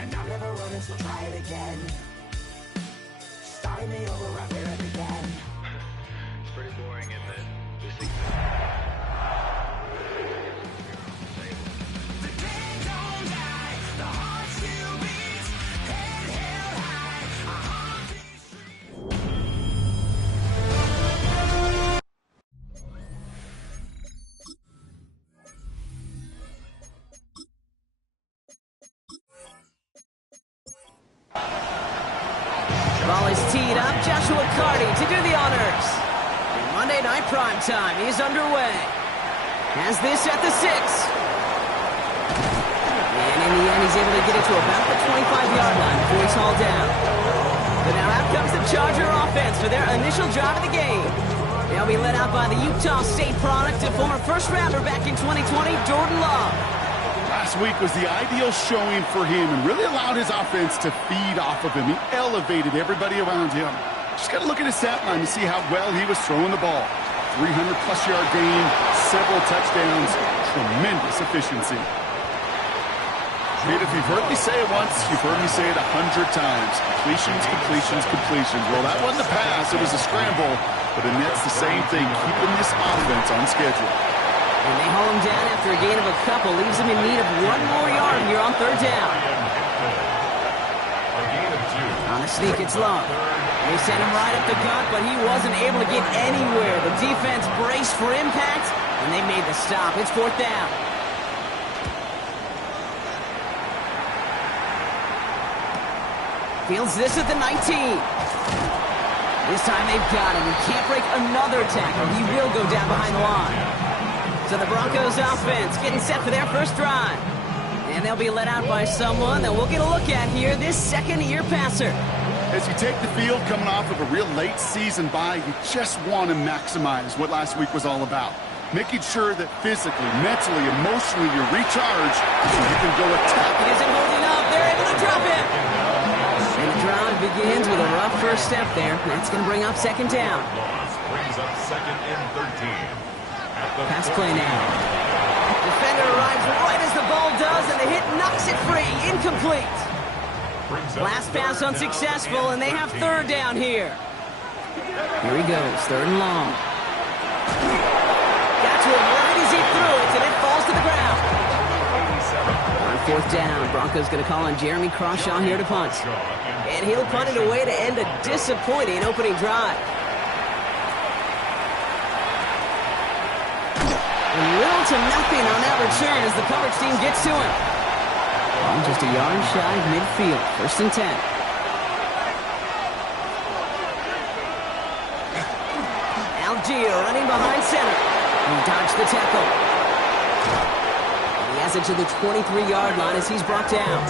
And I'm never running, so try it again. Starting me over right where it began. It's pretty boring, isn't it? The dead don't die, the heart still beats, head held high, a haunted street. Ball is teed up. Joshua Carty to do the honors. And Monday Night Prime Time is underway. Has this at the 6. And in the end, he's able to get it to about the 25-yard line before he's hauled down. But now out comes the Charger offense for their initial drive of the game. They'll be led out by the Utah State product and former first-rounder back in 2020, Jordan Love. Last week was the ideal showing for him and really allowed his offense to feed off of him. He elevated everybody around him. Just got to look at his stat line to see how well he was throwing the ball. 300-plus yard gain, several touchdowns, tremendous efficiency. And if you've heard me say it once, you've heard me say it 100 times. Completions, completions, completions. Well, that wasn't a pass. It was a scramble. But the Nets, the same thing, keeping this offense on schedule. And they haul him down after a gain of a couple. Leaves him in need of one more yard here on third down. On the sneak, it's Love. They sent him right up the gut, but he wasn't able to get anywhere. The defense braced for impact, and they made the stop. It's fourth down. Fields this at the 19. This time they've got him. He can't break another tackle. He will go down behind the line. So the Broncos offense getting set for their first drive. And they'll be let out by someone that we'll get a look at here, this second-year passer. As you take the field coming off of a real late season bye, you just want to maximize what last week was all about. Making sure that physically, mentally, emotionally, you're recharged so you can go attack. He isn't holding up. They're able to drop him. And the drive begins with a rough first step there. That's going to bring up second down. Brings up second and 13. Pass play now. Defender arrives right as the ball does, and the hit knocks it free. Incomplete. Last pass unsuccessful, and they have third down here. Here he goes, third and long. Got to it right as he threw it, and it falls to the ground. On fourth down, Broncos going to call on Jeremy Crawshaw here to punt. And he'll punt it away to end a disappointing opening drive. Little to nothing on that return as the coverage team gets to him. Just a yard shy of midfield. First and 10. Algier running behind center. He dodged the tackle. And he has it to the 23-yard line as he's brought down.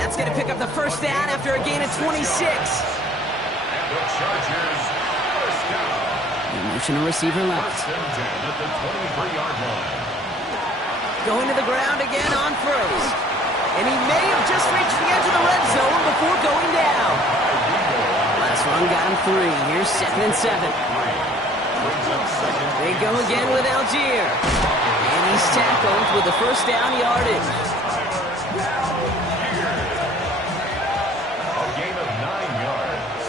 That's going to pick up the first down after a gain of 26. And the Chargers first down. Motion a receiver left. First and 10 at the 23-yard line. Going to the ground again on first. And he may have just reached the edge of the red zone before going down. Last run got him 3. Here's second and 7. They go again with Algier. And he's tackled with the first down yardage. A gain of 9 yards.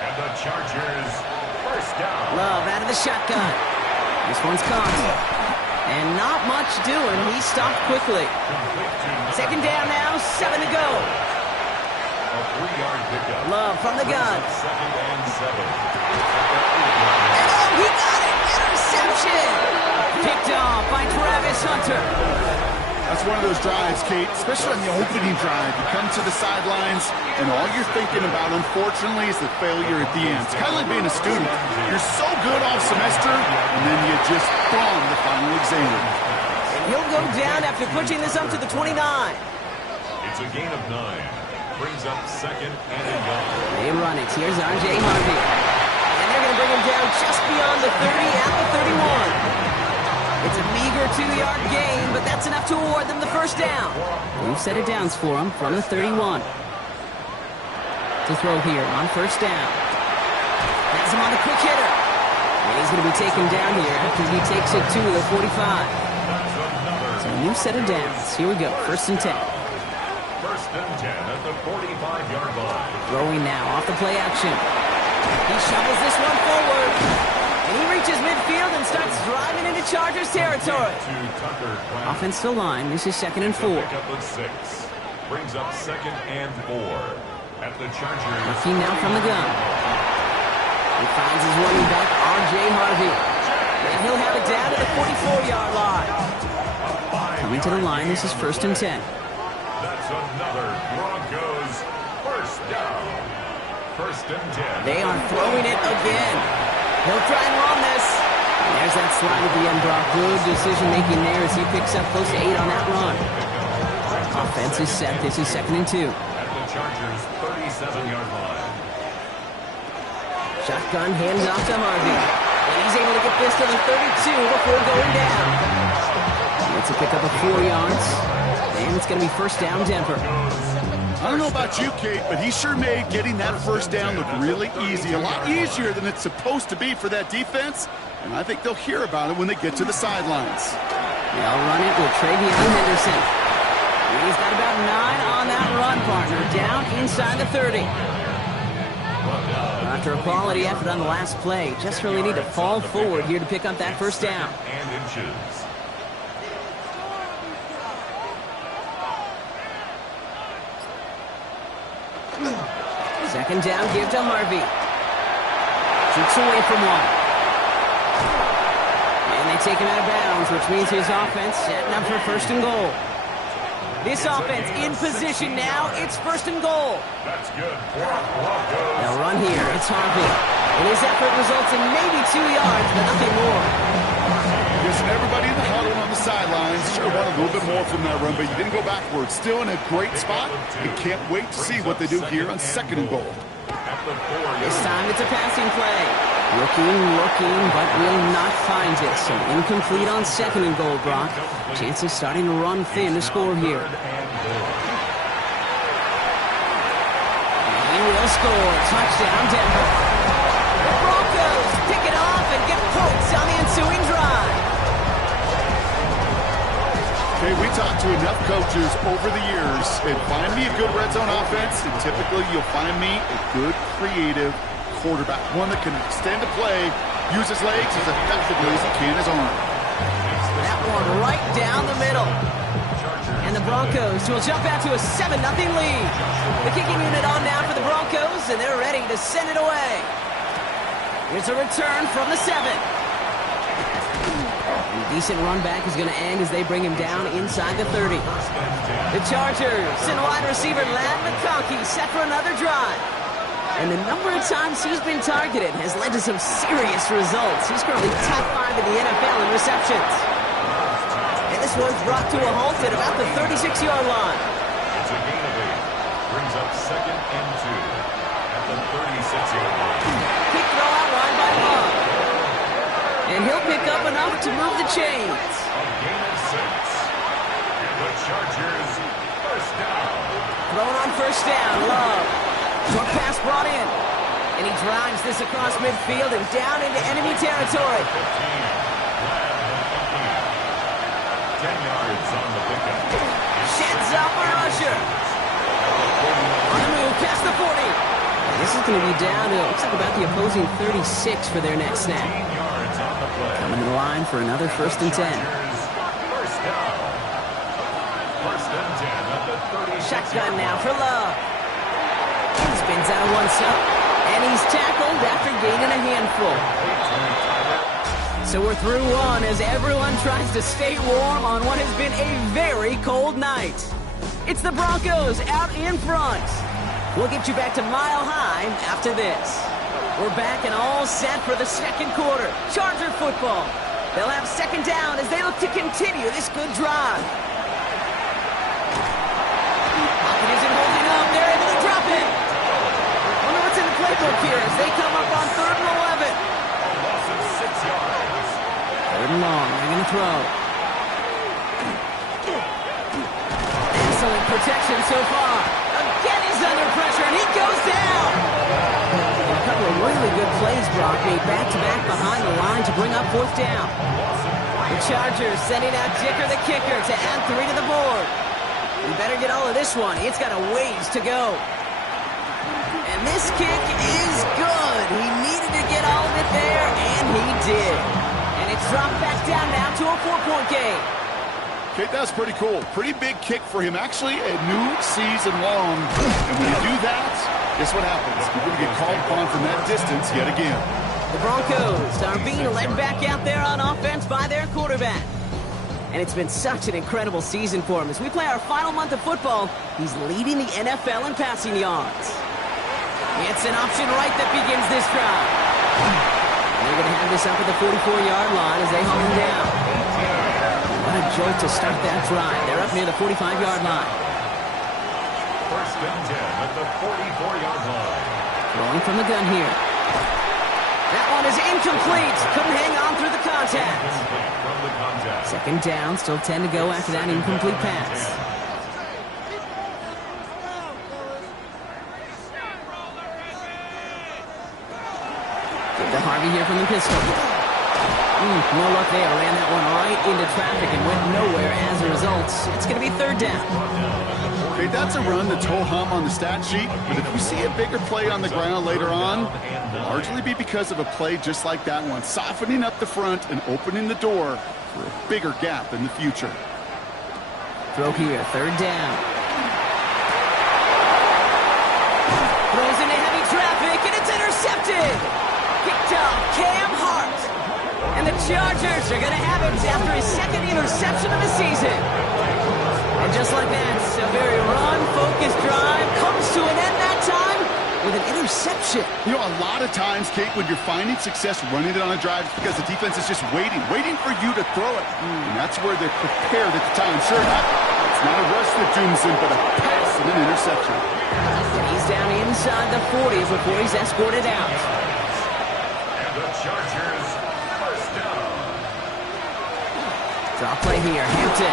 And the Chargers first down. Love out of the shotgun. This one's caught. And not much doing. He stopped quickly. Second down now, 7 to go. A 3-yard pickup. Love from the gun. Second and 7. Oh, he got it! Interception! Picked off by Travis Hunter. That's one of those drives, Kate, especially on the opening drive. You come to the sidelines, and all you're thinking about, unfortunately, is the failure at the end. It's kind of like being a student. You're so good all semester, and then you just bomb the final exam. And he'll go down after pushing this up to the 29. It's a gain of 9. Brings up second and a yard. They run it. Here's R.J. Harvey. And they're going to bring him down just beyond the 30 at the 31. It's a meager 2-yard gain, but that's enough to award them the first down. New set of downs for him from the 31. To throw here on first down. Has him on a quick hitter. And he's going to be taken down here after he takes it to the 45. So a new set of downs. Here we go, first and 10. First and 10 at the 45-yard line. Throwing now off the play action. He shovels this one forward. And he reaches midfield and starts driving into Chargers territory. To Tucker Kraft. Offensive line, this is 2nd and 4. Pickup of 6. Brings up 2nd and 4 at the Chargers. Looking now from the gun. He finds his running back, R.J. Harvey. And he'll have it down to the 44-yard line. Coming to the line, this is 1st and 10. That's another Broncos first down. 1st and 10. They are throwing it again. He'll try and run this. And there's that slide at the end, Brock. Good decision-making there as he picks up close to 8 on that run. Offense is set. This is 2nd and 2. At the Chargers 37-yard line. Shotgun hands off to Harvey. And he's able to get this to the 32 before going down. It's a pickup of 4 yards. And it's going to be first down, Denver. I don't know about you, Kate, but he sure made getting that first down look really easy. A lot easier than it's supposed to be for that defense. And I think they'll hear about it when they get to the sidelines. They'll run it with Travion Henderson. He's got about 9 on that run, partner. Down inside the 30. After a quality effort on the last play, just really need to fall forward here to pick up that first down. And inches. Second down, give to Harvey. Shoots away from one. And they take him out of bounds, which means his offense setting up for 1st and goal. This offense in position now. It's 1st and goal. That's good for Broncos. They'll run here. It's Harvey. And his effort results in maybe 2 yards, but nothing more. Listen, everybody in the huddle on the sidelines sure want a little bit more from that run, but you didn't go backwards. Still in a great spot. You can't wait to see what they do here on 2nd and goal. At the 4-yard This time it's a passing play. Looking, but will not find it. So incomplete on 2nd and goal, Brock. Chances starting to run thin to score here. And he will score. Touchdown, Denver. The Broncos pick it off and get points on the ensuing drive. Okay, we talked to enough coaches over the years, and find me a good red zone offense, and typically you'll find me a good creative quarterback, one that can extend a play, use his legs as effectively as he can his arm. That one right down the middle. And the Broncos will jump out to a 7-0 lead. The kicking unit on now for the Broncos, and they're ready to send it away. Here's a return from the 7. A decent run back is going to end as they bring him down inside the 30. The Chargers send wide receiver Ladd McConkey set for another drive. And the number of times he's been targeted has led to some serious results. He's currently top 5 in the NFL in receptions. And this one's brought to a halt at about the 36-yard line. It's a gain of 8. Brings up 2nd and 2 at the 36-yard line. Kick throw out wide by Love. And he'll pick up enough to move the chains. A gain of 6. And the Chargers first down. Thrown on first down, Love. Short pass brought in. And he drives this across midfield and down into enemy territory. 10 yards on the pickup. Sheds up a rusher. On the move, past the 40. And this is going to be down to, looks like about the opposing 36 for their next snap. 15 yards on the play. Coming to the line for another 1st and 10. First down. 1st and 10 at the 36. Shotgun now for Love. Spins out of one step, and he's tackled after gaining a handful. So we're through one as everyone tries to stay warm on what has been a very cold night. It's the Broncos out in front. We'll get you back to Mile High after this. We're back and all set for the 2nd quarter. Charger football. They'll have 2nd down as they look to continue this good drive. Pocket isn't holding up. They're able to drop it. Wonder what's in the playbook here as they come up on 3rd and 11. Loss of 6 yards. 3rd and long. They're going to throw. Excellent protection so far. Again, he's under pressure, and he goes down. A couple of really good plays, Brock, made back-to-back behind the line to bring up 4th down. The Chargers sending out Dicker the kicker to add 3 to the board. You better get all of this one. It's got a ways to go. And this kick is good. He needed to get all of it there, and he did. And it's dropped back down now to a 4-point game. Okay, that's pretty cool. Pretty big kick for him. Actually, a new season long. And when you do that, guess what happens? You're going to get called upon from that distance yet again. The Broncos are being led back out there on offense by their quarterback. And it's been such an incredible season for him. As we play our final month of football, he's leading the NFL in passing yards. It's an option right that begins this drive. And they're going to have this up at the 44-yard line as they haul him down. What a jolt to start that drive. They're up near the 45-yard line. First and 10 at the 44-yard line. Throwing from the gun here. That one is incomplete. Couldn't hang on through the contact. From the contact. Second down, still 10 to go after that incomplete pass. Give to Harvey here from the pistol. No luck there. Ran that one right into traffic and went nowhere as a result. It's going to be third down. Okay, that's a run that's ho-hum on the stat sheet, but if we see a bigger play on the ground later on, it'll largely be because of a play just like that one, softening up the front and opening the door for a bigger gap in the future. Throw here, third down. Throws into heavy traffic, and it's intercepted. Picked up Cam Hart. And the Chargers are going to have it after his second interception of the season. And just like that, a very run-focused drive comes to an end that time with an interception. You know, a lot of times, Kate, when you're finding success running it on a drive, it's because the defense is just waiting for you to throw it. And that's where they're prepared at the time. Sure enough, it's not a rush that dooms him, but a pass and an interception. And he's down inside the 40 before he's escorted out. And the Chargers first down. Draw play here, Hampton.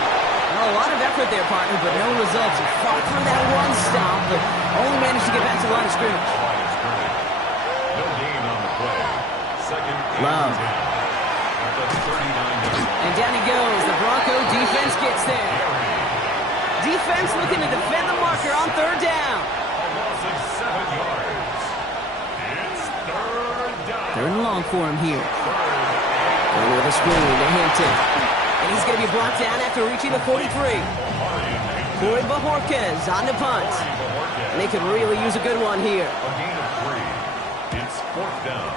Well, a lot of effort there, partner, but no results. He fought through that one stop, but only managed to get back to the line of scrimmage. No gain on the play. Second and Love. 10 at the 39-yard line. And down he goes. The Bronco defense gets there. Defense looking to defend the marker on third down. A loss of 7 yards. It's third down. Third and long for him here. Going with a screen to Hampton. And he's going to be brought down after reaching the 43. Corey Bajorquez on the punt. And they could really use a good one here. A gain of 3. It's fourth down.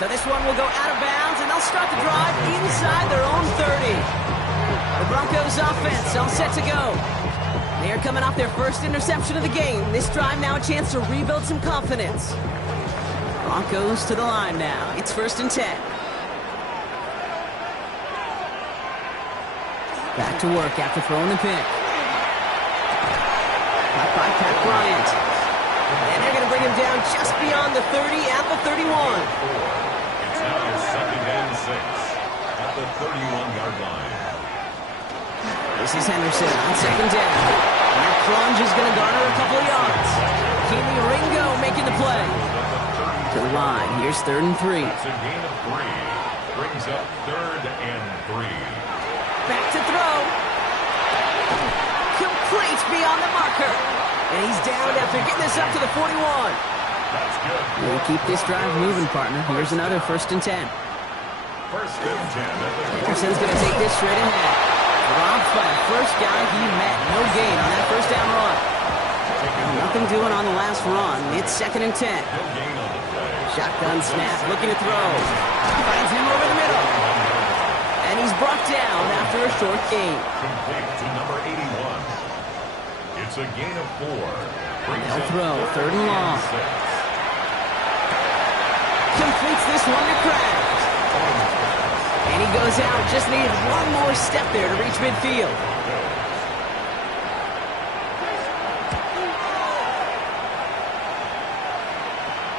So this one will go out of bounds, and they'll start the drive inside their own 30. The Broncos offense all set to go. They are coming off their first interception of the game. This drive now a chance to rebuild some confidence. Broncos to the line now. It's first and 10. Back to work after throwing the pick. Caught by Pat Bryant. And they're going to bring him down just beyond the 30 at the 31. It's now second and 6 at the 31-yard line. This is Henderson on second down. And that plunge is going to garner a couple of yards. Keely Ringo making the play. To the line. Here's third and 3. It's a gain of 3. Brings up third and 3. Back to throw. Complete beyond the marker. And he's down after getting this up to the 41. That's good. We'll keep this drive moving, partner. Here's another first and 10. First and 10 at the Anderson's going to take this straight ahead. Robbed by the first guy he met. No gain on that first down run. Nothing doing on the last run. It's second and 10. no gain on the play. Shotgun snap, looking to throw. Finds him over the middle. And he's brought down after a short gain. Complete to number 81. It's a gain of 4. Brings They'll up throw, third and long. 6. Completes this one to Kraft. And he goes out. Just needed one more step there to reach midfield.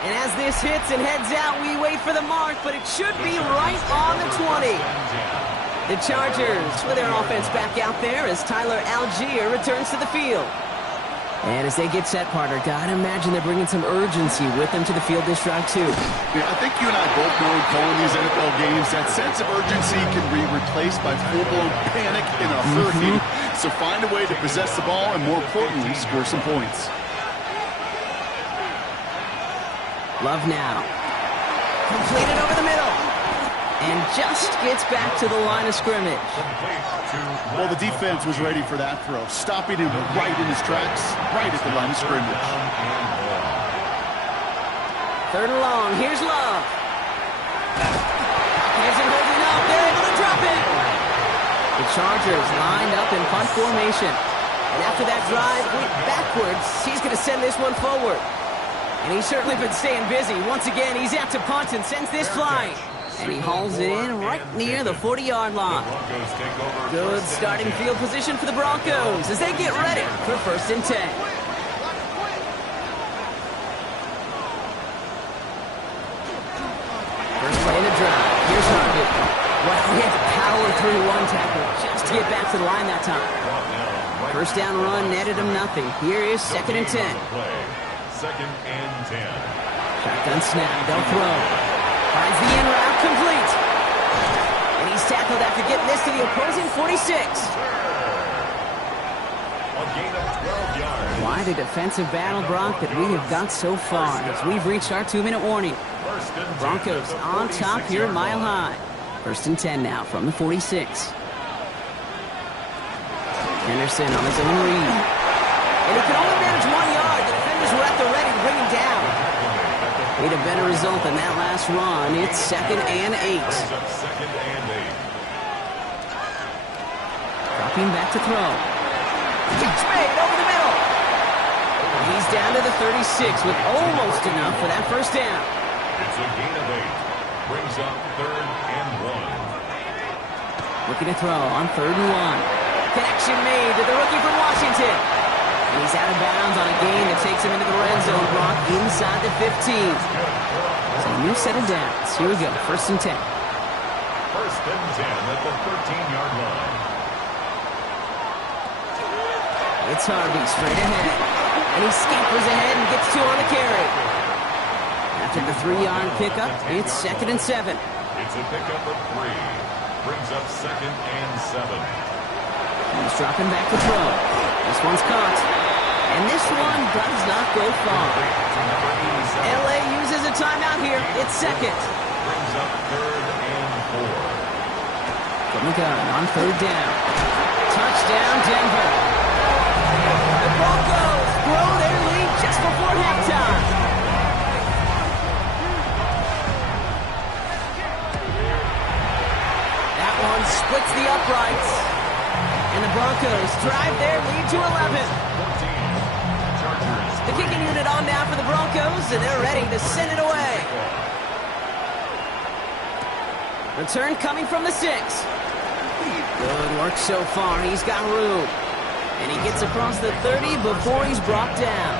And as this hits and heads out, we wait for the mark, but it should be right on the 20. The Chargers with their offense back out there as Tyler Algier returns to the field. And as they get set, partner, gotta imagine they're bringing some urgency with them to the field this drive, too. Yeah, I think you and I both know in calling these NFL games, that sense of urgency can be replaced by full-blown panic in a hurry. So find a way to possess the ball and, more importantly, score some points. Love now. Completed over the middle. And just gets back to the line of scrimmage. Well, the defense was ready for that throw, stopping him right in his tracks, right at the line of scrimmage. 3rd and long. Here's Love. Isn't holding up. They're able to drop it. The Chargers lined up in punt formation. And after that drive went backwards, he's going to send this one forward. And he's certainly been staying busy. Once again, he's out to punt and sends this flying. And he hauls it in right near the 40-yard line. Good starting field position for the Broncos as they get ready for 1st and 10. First play of the drive. Here's Harvey. Wow, he had to power through one tackle just to get back to the line that time. First down run netted him nothing. Here is 2nd and 10. 2nd and 10. Shotgun snap. They'll throw. Finds the in route complete. And he's tackled after getting this to the opposing 46. A gain of 12 yards. Quite a defensive battle, Brock, that we have got so far as we've reached our 2-minute warning. Broncos on top here at Mile High. 1st and 10 now from the 46. Henderson on his own read. And he could only manage 1 yard. The defenders were at the ready to bring him down. Need a better result than that last run. It's 2nd and 8. Dropping back to throw. It's made over the middle. He's down to the 36 with almost enough for that first down. It's a gain of 8. Brings up 3rd and 1. Looking to throw on 3rd and 1. Connection made to the rookie from Washington. And he's out of bounds on a gain that takes him into the red zone, Brock, inside the 15. So a new set of downs. Here we go, 1st and 10. 1st and 10 at the 13-yard line. It's Harvey straight ahead. And he scampers ahead and gets 2 on the carry. After the 3-yard pickup, it's 2nd and 7. It's a pickup of 3. Brings up 2nd and 7. He's dropping back to throw. This one's caught. And this one does not go far. LA uses a timeout here. It's 2nd. Brings up 3rd and 4. From the gun on 3rd down. Touchdown, Denver. The Broncos grow their lead just before halftime. That one splits the uprights. And the Broncos drive their lead to 11. The kicking unit on now for the Broncos, and they're ready to send it away. Return coming from the 6. Good work so far. He's got room. And he gets across the 30 before he's brought down.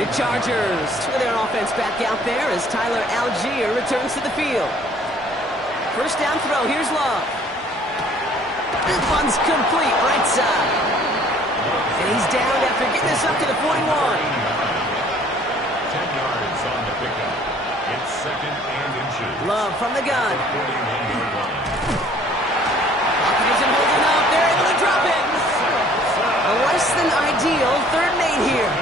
The Chargers with their offense back out there as Tyler Algier returns to the field. First down throw. Here's Love. This one's complete right side. And he's down after getting this up to the 41. 10 yards on the pickup. It's 2nd and inches. Love from the gun. 41-yard line. Pocket isn't holding up. They're able to drop it. A less than ideal 3rd and 8 here.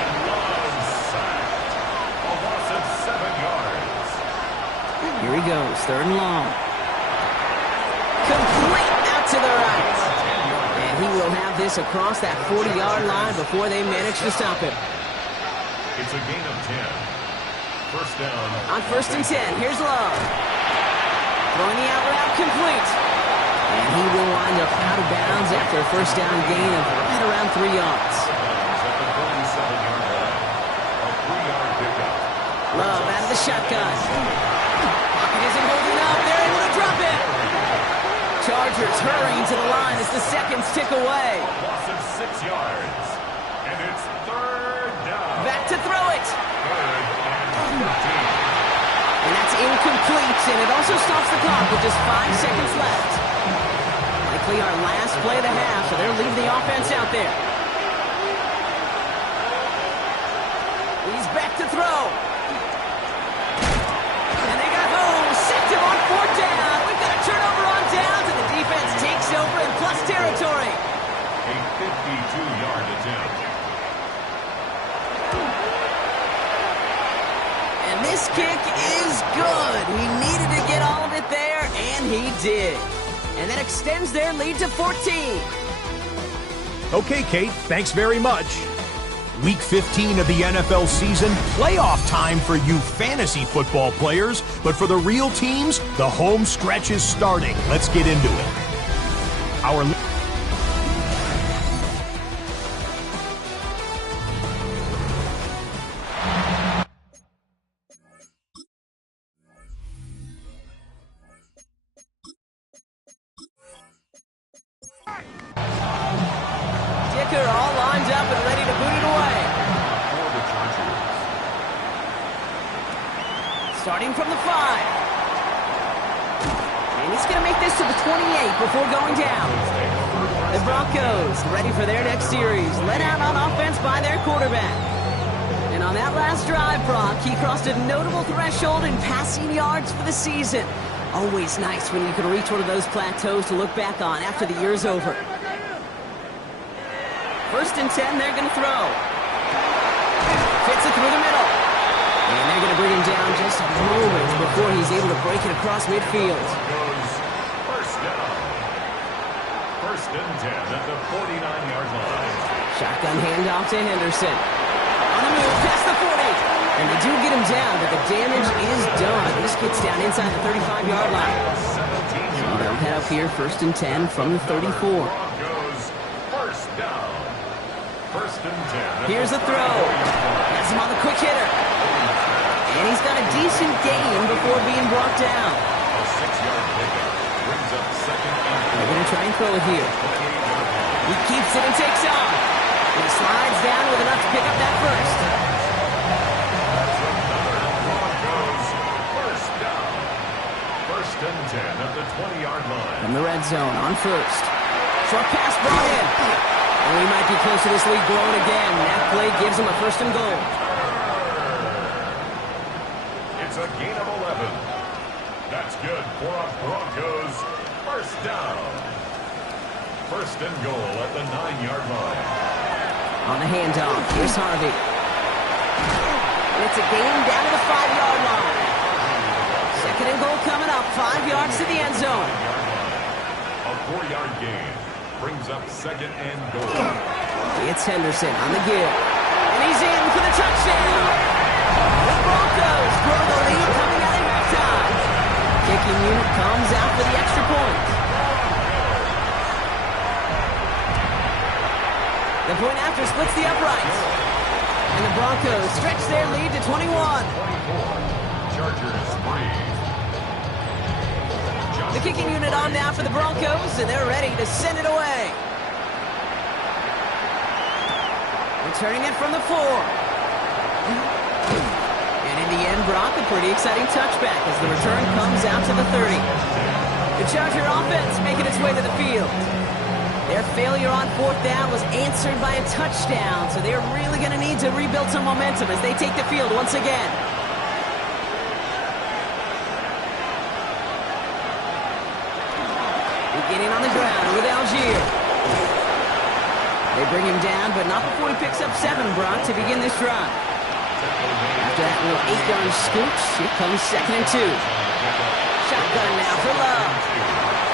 A loss of 7 yards. Here he goes. 3rd and long. Complete out to the right. And he will have this across that 40-yard line before they manage to stop him. It's a gain of 10. First down. On 1st and 10, here's Love. Throwing the out route complete. And he will wind up out of bounds after a first down gain of right around 3 yards. At the 47-yard line. A 3-yard pickup. Love out of the shotgun. Pocket isn't holding up. They're able to drop it. Chargers hurrying to the line as the seconds tick away. Loss of 6 yards. And it's 3rd down. Back to throw it. 3rd and 13. And that's incomplete, and it also stops the clock with just 5 seconds left. Likely our last play of the half, so they'll leave the offense out there. He's back to throw. And they got home, sacked him on 4th down. We've got a turnover on downs, and the defense takes over in plus territory. 32-yard attempt. And this kick is good. He needed to get all of it there, and he did. And that extends their lead to 14. Okay, Kate, thanks very much. Week 15 of the NFL season, playoff time for you fantasy football players, but for the real teams, the home stretch is starting. Let's get into it. Our Dicker all lined up and ready to boot it away. For the Chargers. Starting from the 5. And he's going to make this to the 28 before going down. The Broncos ready for their next series. Led out on offense by their quarterback. And on that last drive, Brock, he crossed a notable threshold in passing yards for the season. Always nice when you can reach one of those plateaus to look back on after the year's over. First and 10, they're going to throw. Fits it through the middle. And they're going to bring him down just moments before he's able to break it across midfield. Goes first down. First and 10 at the 49-yard line. Shotgun handoff to Henderson. On the move, past the 40. And they do get him down, but the damage is done. This gets down inside the 35-yard line. 17 So yards. they'll head up here, first and 10 from the 34. Broncos first down. First and 10. Here's a throw. Has him on the quick hitter. And he's got a decent gain before being brought down. A 6-yard pickup brings up second and They're going to try and throw it here. He keeps it and takes off. And he slides down with enough to pick up that first. Broncos first down. First and 10 at the 20-yard line. From the red zone on first. Short pass brought in. And we might be close to this lead growing again. That play gives him a first and goal. It's a gain of 11. That's good for a Broncos first down. First and goal at the 9-yard line. On the handoff, here's Harvey. And it's a gain down to the 5-yard line. Second and goal coming up, 5 yards to the end zone. A 4-yard gain brings up second and goal. It's Henderson on the give. And he's in for the touchdown. The Broncos grow the lead coming out of halftime. Kicking unit comes out for the extra point. The point after splits the uprights. And the Broncos stretch their lead to 21. 24. Chargers 3. The kicking unit on now for the Broncos, and they're ready to send it away. Returning it from the 4. And in the end, Brock, a pretty exciting touchback as the return comes out to the 30. The Charger offense making its way to the field. Their failure on 4th down was answered by a touchdown, so they're really going to need to rebuild some momentum as they take the field once again. Beginning on the ground with Algier. They bring him down, but not before he picks up 7, Brock, to begin this drive. After that little 8-yard scooch, here comes second and 2. Shotgun now for Love.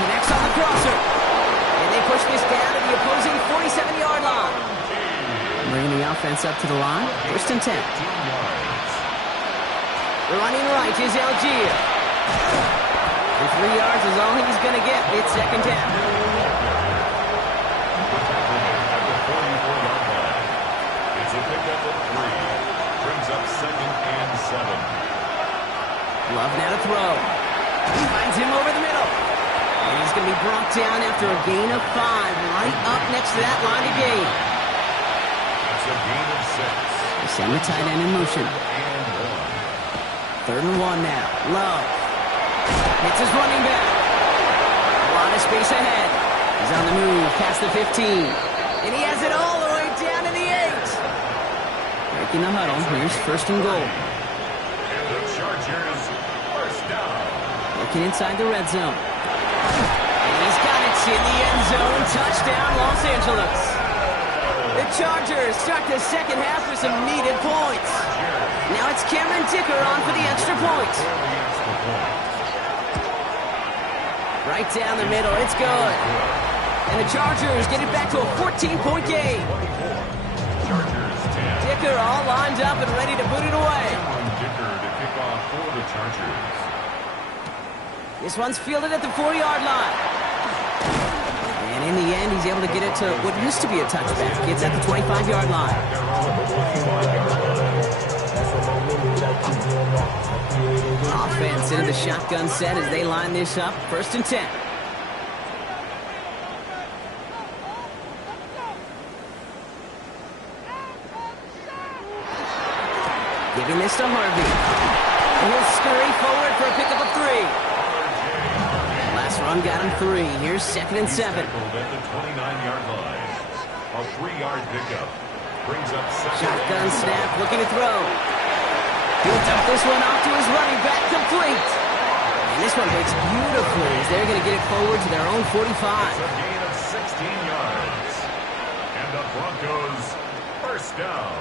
Connects on the crosser. And they push this down to the opposing 47-yard line. Bringing the offense up to the line, first and 10. Running right is Algier. And 3 yards is all he's going to get. It's second down. At the 44-yard line. It's a pickup of 3. Brings up second and 7. Love now to throw. Finds him over the middle. And he's going to be brought down after a gain of 5, right up next to that line of gain. That's a gain of 6. They send the tight end in motion. And 3rd and 1 now. Love. Hits his running back. A lot of space ahead. He's on the move past the 15. And he has it all the way down to the 8. Breaking the huddle. Here's first and goal. And the Chargers first down. Looking inside the red zone. And he's got it in the end zone. Touchdown, Los Angeles. the Chargers start the second half with some needed points. Now it's Cameron Dicker on for the extra point. Right down the middle, it's good. And the Chargers get it back to a 14-point game. Dicker all lined up and ready to boot it away. Dicker to kick off for the Chargers. This one's fielded at the 4-yard line. And in the end, he's able to get it to what used to be a touchback. It's at the 25-yard line. Offense into the shotgun set as they line this up. 1st and 10. Giving this to Harvey. And he'll scurry forward for a pickup of 3. Last run got him 3. Here's 2nd and 7. At the 29-yard line. A 3-yard pickup. Brings up second. Shotgun snap, looking to throw. He'll dump this one off to his running back, complete. And this one breaks beautifully as they're going to get it forward to their own 45. It's a gain of 16 yards. And the Broncos first down.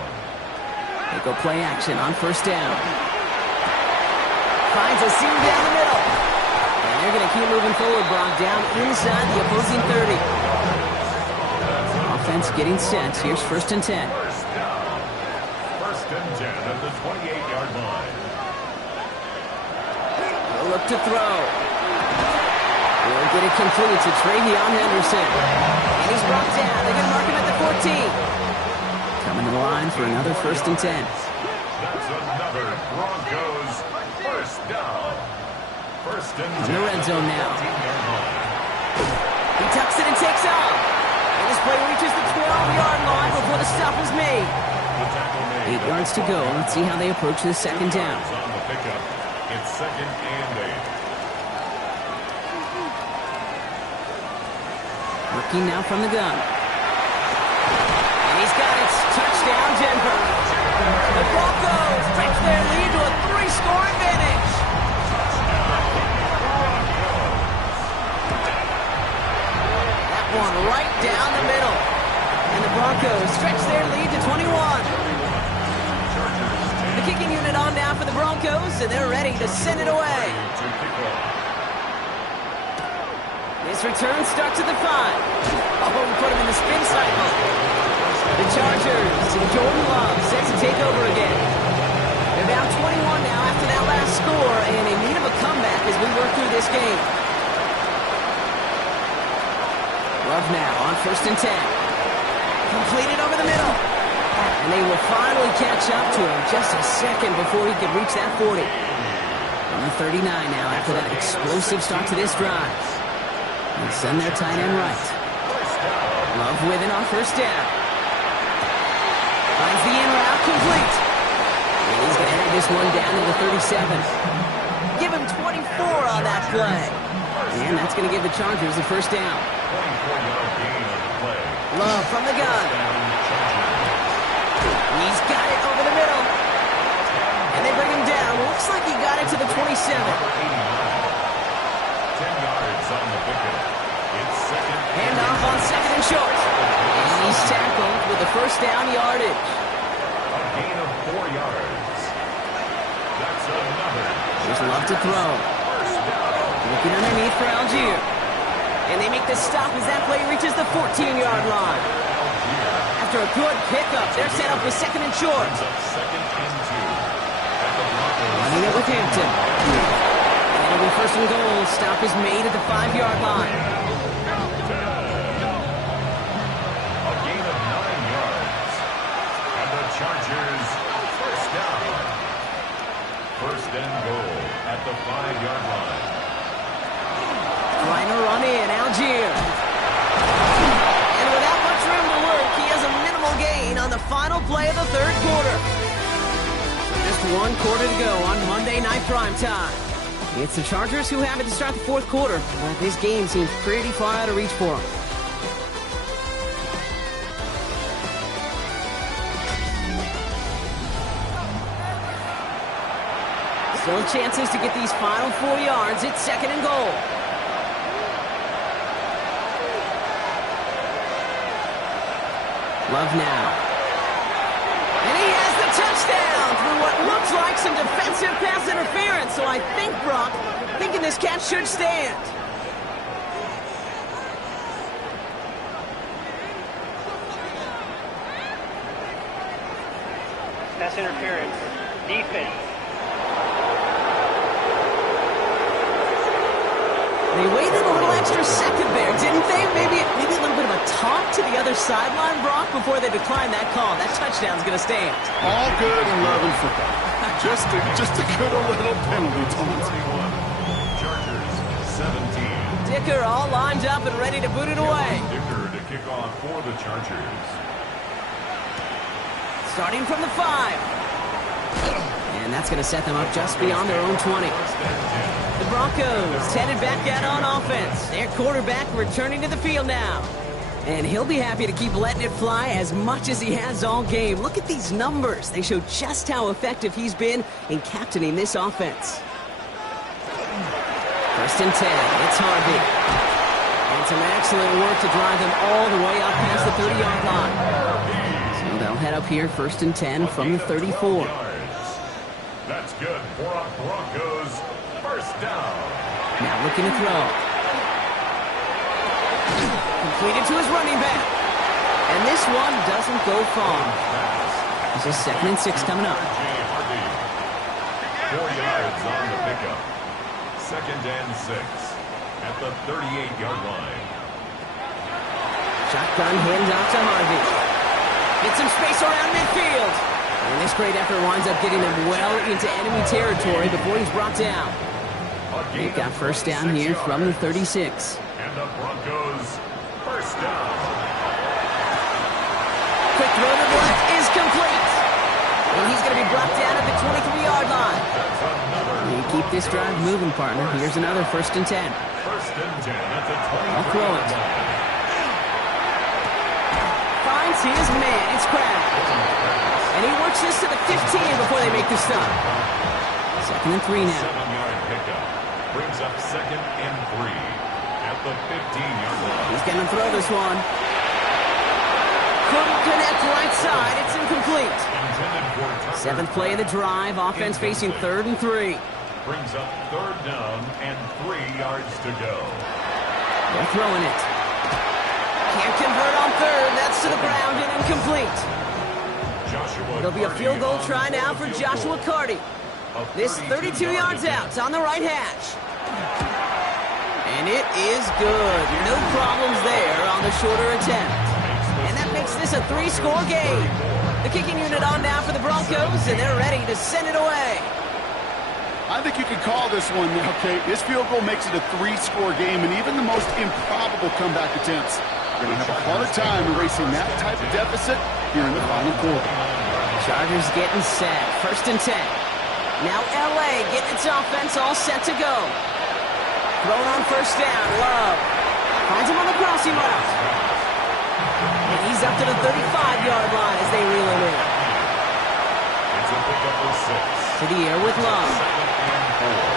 They go play action on 1st down. Finds a seam down the middle. And they're going to keep moving forward, Brock, down inside the opposing 30. Offense getting set. Here's 1st and 10. First down. 1st and 10 at the 28-yard line. They'll look to throw. We'll get it complete to Travion Henderson. And he's brought down. They're going to mark him at the 14. Coming to the line for another 1st and 10. That's another Broncos first down. 1st and 10. In the red zone now. 18-yard line. He tucks it and takes off. And this play reaches the 12-yard line before the stop is made. The tackle made. 8 yards to go. Let's see how they approach this 2nd down. On the pickup. It's 2nd and 8. Working now from the gun. And he's got it. Touchdown, Denver. The Broncos stretch their lead to a 3-score advantage. That one right down the middle. And the Broncos stretch their lead to 21. The kicking unit on now for the Broncos, and they're ready to send it away. This return starts at the 5. Oh, we put him in the spin cycle. The Chargers and Jordan Love set to take over again. They're down 21 now after that last score, and in need of a comeback as we work through this game. Love now on 1st and 10. Completed over the middle. And they will finally catch up to him just a second before he could reach that 40. On the 39 now after that explosive start to this drive. They send their tight end right. Love with it on 1st down. Finds the in route complete. And he's going to have this one down to the 37. Give him 24 on that play. And that's going to give the Chargers the 1st down. 24-yard gain on the play. Love from the gun. He's got it over the middle. And they bring him down. Looks like he got it to the 27. 10 yards on the pickup. It's 2nd and Handoff on 2nd and short. And he's tackled with the 1st down yardage. a gain of 4 yards. That's another. There's Love to throw. First down. Looking underneath for Algier. And they make the stop as that play reaches the 14-yard line. After a good pickup, they're set up with 2nd and short. It's up 2nd and 2. At the Broncos. Running it with Hampton. And it'll be 1st and goal. Stop is made at the 5-yard line. A gain of 9 yards. And the Chargers first down. 1st and goal at the 5-yard line. Trying to run in, Algier. And without much room to work, he has a minimal gain on the final play of the 3rd quarter. Just 1 quarter to go on Monday Night Primetime. It's the Chargers who have it to start the 4th quarter, but this game seems pretty far out of reach for them. Still chances to get these final 4 yards. It's 2nd and goal. Love now. And he has the touchdown through what looks like some defensive pass interference. So I think, Brock, thinking this catch should stand. Pass interference. Defense. They waited a little extra second there, didn't they? Maybe a little bit of a taunt to the other sideline, Brock, before they declined that call. That touchdown's going to stand. All good in love and football. Just a good little penalty taunt. Chargers 17. Dicker all lined up and ready to boot it away. Dicker to kick off for the Chargers. Starting from the 5. And that's going to set them up just beyond their own 20. The Broncos headed back out on offense. Their quarterback returning to the field now. And he'll be happy to keep letting it fly as much as he has all game. Look at these numbers. They show just how effective he's been in captaining this offense. First and 10. It's Harvey. And some excellent work to drive them all the way up past the 30-yard line. So they'll head up here first and 10 from the 34. That's good for a Broncos first down. Now looking to throw. Completed to his running back. And this one doesn't go far. This is 2nd and 6 coming up. 4 yards on the pickup. 2nd and 6 at the 38-yard line. Shotgun handoff to Harvey. Get some space around midfield. And this great effort winds up getting them well into enemy territory before he's brought down. They've got first down here from the 36. And the Broncos first down. Quick throw to the left is complete. And he's going to be brought down at the 23-yard line. You keep this drive moving, partner. Here's another first and 10. First and 10 at the 23-yard line. I'll throw it. Finds his man. It's Crabbe. And he works this to the 15 before they make the stop. 2nd and 3 now. 7-yard pickup brings up 2nd and 3 at the 15-yard line. He's going to throw this one. Couldn't connect right side. It's incomplete. Intended for 7th play of the drive. Offense facing 3rd and 3. brings up 3rd down and 3 yards to go. They're throwing it. Can't convert on 3rd. That's to the ground and incomplete. Joshua It'll be a field goal try now for Joshua Carty. This 32 yards out. It's on the right hash. And it is good. No problems there on the shorter attempt. And that makes this a 3-score game. The kicking unit on now for the Broncos, and they're ready to send it away. I think you could call this one now, Kate. This field goal makes it a 3-score game, and even the most improbable comeback attempts are going to have a harder time erasing that type of deficit here in the final quarter. Chargers getting set. First and 10. Now L.A. getting its offense all set to go. Throwing on first down. Love finds him on the crossing route. And he's up to the 35-yard line as they reel him in. It's a pickup of 6. To the air with Love.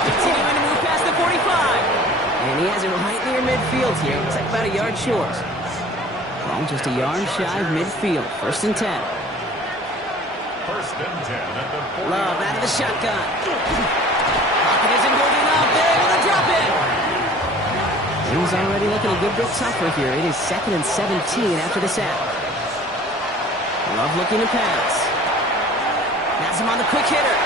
Continuing to move past the 45. And he has it right near midfield here. It's like about a yard short. Well, just a yard shy of midfield. First and 10. First and 10 at the 40. Love out of the shotgun. Pocket isn't good enough. They're able to drop it. He's already looking a good bit tougher here. It is 2nd and 17 after the sack. Love looking to pass. Has him on the quick hitter.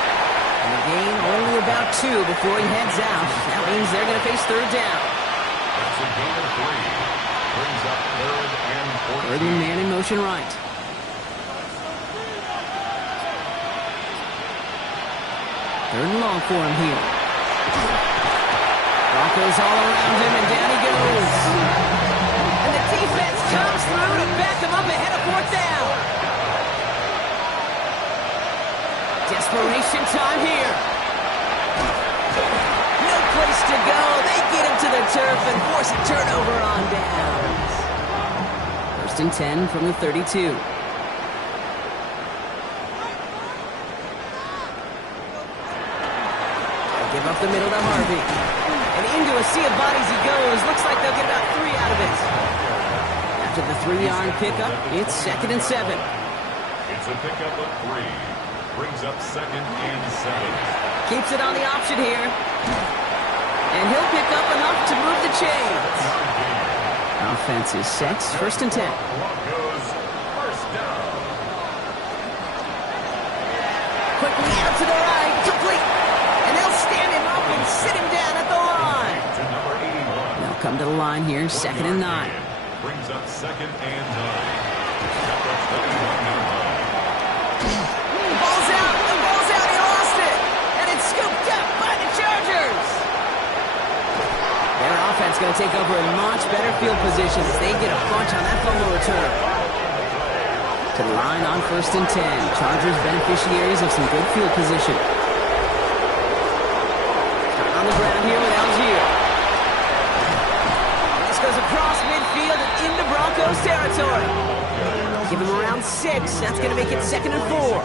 And the gain only about 2 before he heads out. That means they're going to face 3rd down. That's a gain of 3. Brings up 3rd and 14. 3rd and man in motion right. Third and long for him here. Broncos all around him, and down he goes. And the defense comes through to back him up ahead of 4th down. Desperation time here. No place to go. They get him to the turf and force a turnover on downs. First and 10 from the 32. Give up the middle to Harvey. And into a sea of bodies he goes. Looks like they'll get about 3 out of it. After the 3-yard pickup, it's 2nd and 7. It's a pickup of 3. Brings up 2nd and 7. Keeps it on the option here. And he'll pick up enough to move the chains. Offense is set. 1st and 10. Broncos, first down. Quickly out to the right. Complete. And they'll stand him up and sit him down at the line. To number 81. They'll come to the line here. 2nd and 9. Brings up 2nd and 9. At the 21-yard line. The ball's out. The ball's out. He lost it. And it's scooped up by the Chargers. Their offense going to take over in much better field position as they get a bunch on that fumble return. To the line on 1st and 10. Chargers beneficiaries of some good field position. On the ground here with Algier. And this goes across midfield and into Broncos territory. Give him around 6. That's going to make it 2nd and 4.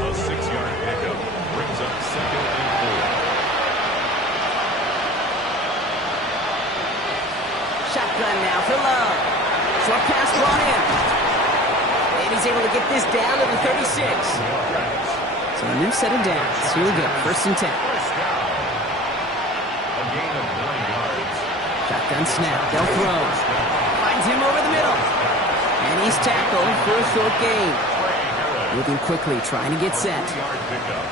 A 6-yard pickup brings up 2nd and 4. Shotgun now for Love. Short pass brought in. And he's able to get this down to the 36. So a new set of downs. Here we go. 1st and 10. First down. A gain of 9 yards. Shotgun snap. They'll throw. Finds him over the middle. And he's tackled for a short gain. Moving quickly, trying to get set. 3-yard pickup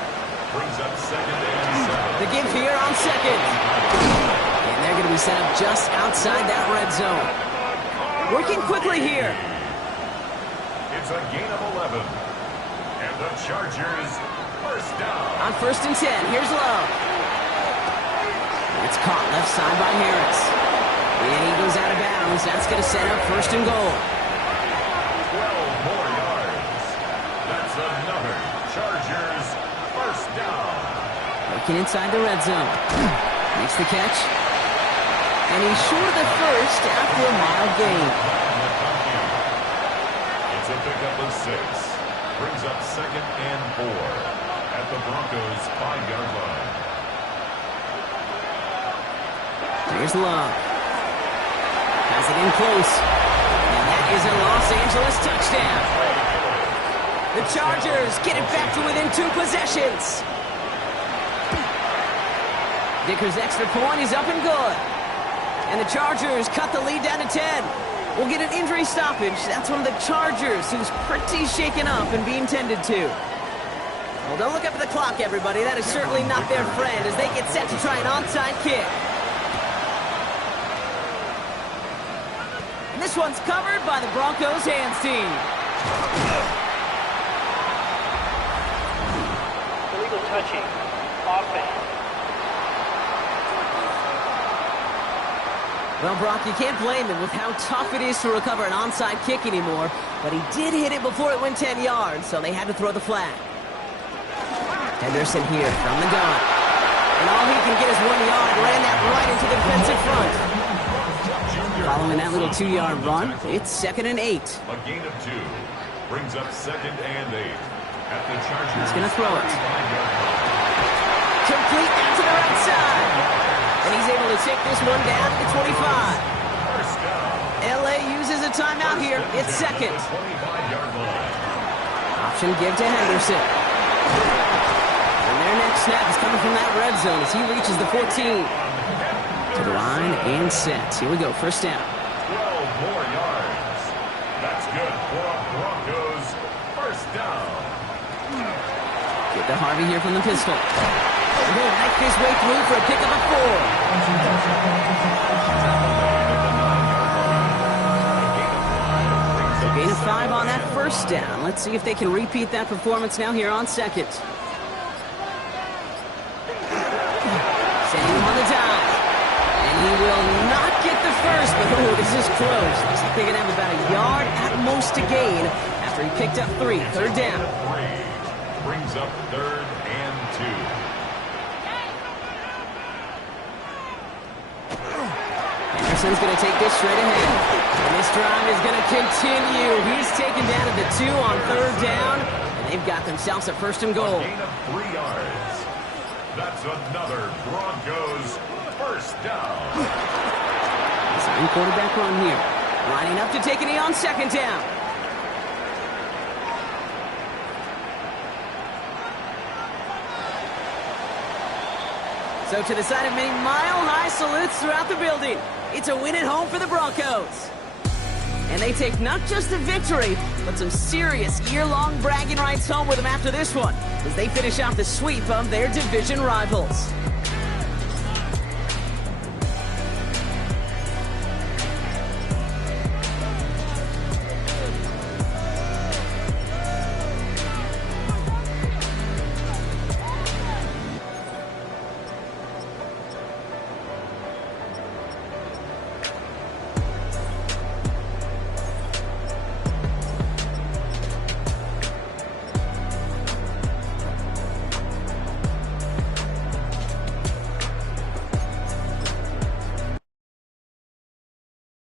brings up 2nd and 7. The give here on 2nd. And they're going to be set up just outside that red zone. Working quickly here. It's a gain of 11. And the Chargers, first down. On 1st and 10, here's Love. It's caught left side by Harris. And he goes out of bounds. That's going to set up 1st and goal. 12 more yards. That's another Chargers, first down. Working inside the red zone. Makes the catch. And he's short of the first after a mild gain. It's a pickup of 6. Brings up 2nd and 4 at the Broncos' 5-yard line. Here's Love. Has it in close. And that is a Los Angeles touchdown. The Chargers get it back to within 2 possessions. Dicker's extra point is up and good. And the Chargers cut the lead down to 10. We'll get an injury stoppage. That's one of the Chargers who's pretty shaken up and being tended to. Well, don't look up at the clock, everybody. That is certainly not their friend as they get set to try an onside kick. And this one's covered by the Broncos hands team. Illegal touching. Offense. Well, Brock, you can't blame him with how tough it is to recover an onside kick anymore, but he did hit it before it went 10 yards, so they had to throw the flag. Henderson here from the gun. And all he can get is 1 yard, ran that right into the defensive front. Following that little 2-yard run, it's 2nd and 8. A gain of 2 brings up 2nd and 8 at the Chargers. He's going to throw it. 5-yard line. Complete down to the right side. And he's able to take this one down to 25. First down. LA uses a timeout here. It's 2nd. 25-yard line. Option give to Henderson. And their next snap is coming from that red zone as he reaches the 14. To the line and set. Here we go. First down. 12 more yards. That's good for a Broncos first down. Get to Harvey here from the pistol. And he'll knife his way through for a pickup of 4. So gain of 5 on that first down. Let's see if they can repeat that performance now here on 2nd. Sending him on the dive. And he will not get the first, but oh, this is close. Looks like they're going to have about a yard at most to gain after he picked up 3. 3rd down. 3 brings up 3rd and 2. Anderson's going to take this straight ahead. And this drive is going to continue. He's taken down at the 2 on 3rd down. And they've got themselves a 1st and goal. A gain of 3 yards. That's another Broncos first down. Design quarterback run here. Lining up to take a knee on second down. So to the side of many mile-high salutes throughout the building. It's a win at home for the Broncos. And they take not just a victory, but some serious year-long bragging rights home with them after this one, as they finish out the sweep of their division rivals.